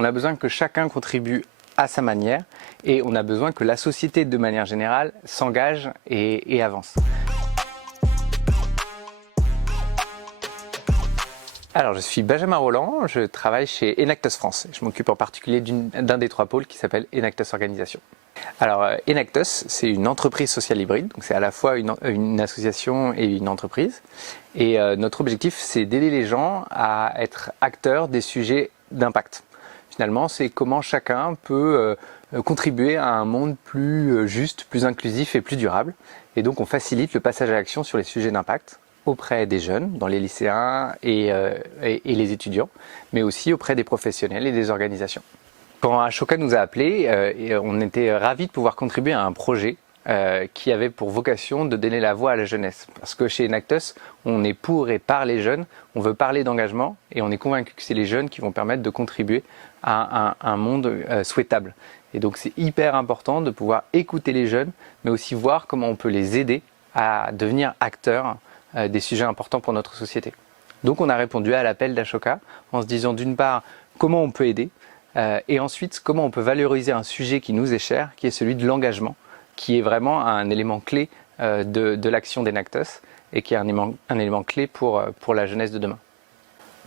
On a besoin que chacun contribue à sa manière et on a besoin que la société de manière générale s'engage et avance. Alors je suis Benjamin Roland, je travaille chez Enactus France. Je m'occupe en particulier d'un des 3 pôles qui s'appelle Enactus Organisation. Alors Enactus, c'est une entreprise sociale hybride, donc c'est à la fois une association et une entreprise. Et notre objectif, c'est d'aider les gens à être acteurs des sujets d'impact. Finalement, c'est comment chacun peut contribuer à un monde plus juste, plus inclusif et plus durable. Et donc on facilite le passage à l'action sur les sujets d'impact auprès des jeunes, dans les lycéens et les étudiants, mais aussi auprès des professionnels et des organisations. Quand Ashoka nous a appelés, on était ravis de pouvoir contribuer à un projet qui avait pour vocation de donner la voix à la jeunesse. Parce que chez Enactus, on est pour et par les jeunes, on veut parler d'engagement et on est convaincu que c'est les jeunes qui vont permettre de contribuer à un monde souhaitable. Et donc c'est hyper important de pouvoir écouter les jeunes, mais aussi voir comment on peut les aider à devenir acteurs des sujets importants pour notre société. Donc on a répondu à l'appel d'Ashoka en se disant d'une part comment on peut aider et ensuite comment on peut valoriser un sujet qui nous est cher, qui est celui de l'engagement, qui est vraiment un élément clé de l'action d'Enactus et qui est un élément clé pour la jeunesse de demain.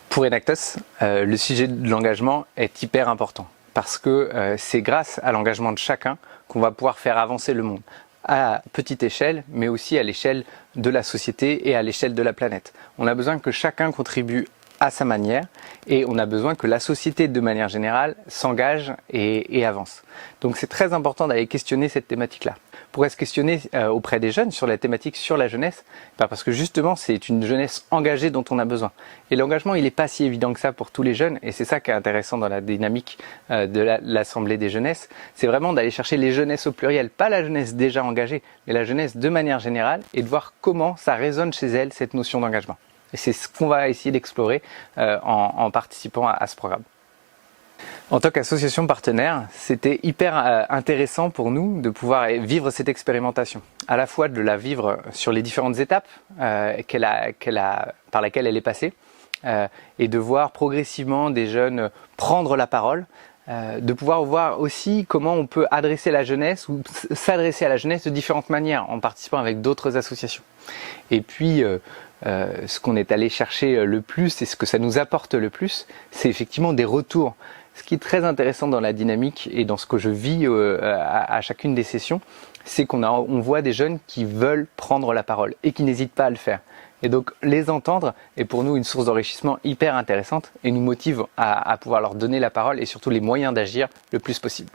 Pour Enactus, le sujet de l'engagement est hyper important parce que c'est grâce à l'engagement de chacun qu'on va pouvoir faire avancer le monde, à petite échelle, mais aussi à l'échelle de la société et à l'échelle de la planète. On a besoin que chacun contribue à sa manière et on a besoin que la société de manière générale s'engage et avance. Donc c'est très important d'aller questionner cette thématique-là. Pourquoi se questionner auprès des jeunes sur la thématique sur la jeunesse? Parce que justement c'est une jeunesse engagée dont on a besoin. Et l'engagement il n'est pas si évident que ça pour tous les jeunes et c'est ça qui est intéressant dans la dynamique de l'Assemblée des jeunesses. C'est vraiment d'aller chercher les jeunesses au pluriel, pas la jeunesse déjà engagée, mais la jeunesse de manière générale et de voir comment ça résonne chez elle cette notion d'engagement. Et c'est ce qu'on va essayer d'explorer en participant à ce programme. En tant qu'association partenaire, c'était hyper intéressant pour nous de pouvoir vivre cette expérimentation. À la fois de la vivre sur les différentes étapes par laquelle elle est passée et de voir progressivement des jeunes prendre la parole, de pouvoir voir aussi comment on peut adresser la jeunesse ou s'adresser à la jeunesse de différentes manières en participant avec d'autres associations. Et puis ce qu'on est allé chercher le plus et ce que ça nous apporte le plus, c'est effectivement des retours. Ce qui est très intéressant dans la dynamique et dans ce que je vis à chacune des sessions, c'est qu'on voit des jeunes qui veulent prendre la parole et qui n'hésitent pas à le faire. Et donc les entendre est pour nous une source d'enrichissement hyper intéressante et nous motive à pouvoir leur donner la parole et surtout les moyens d'agir le plus possible.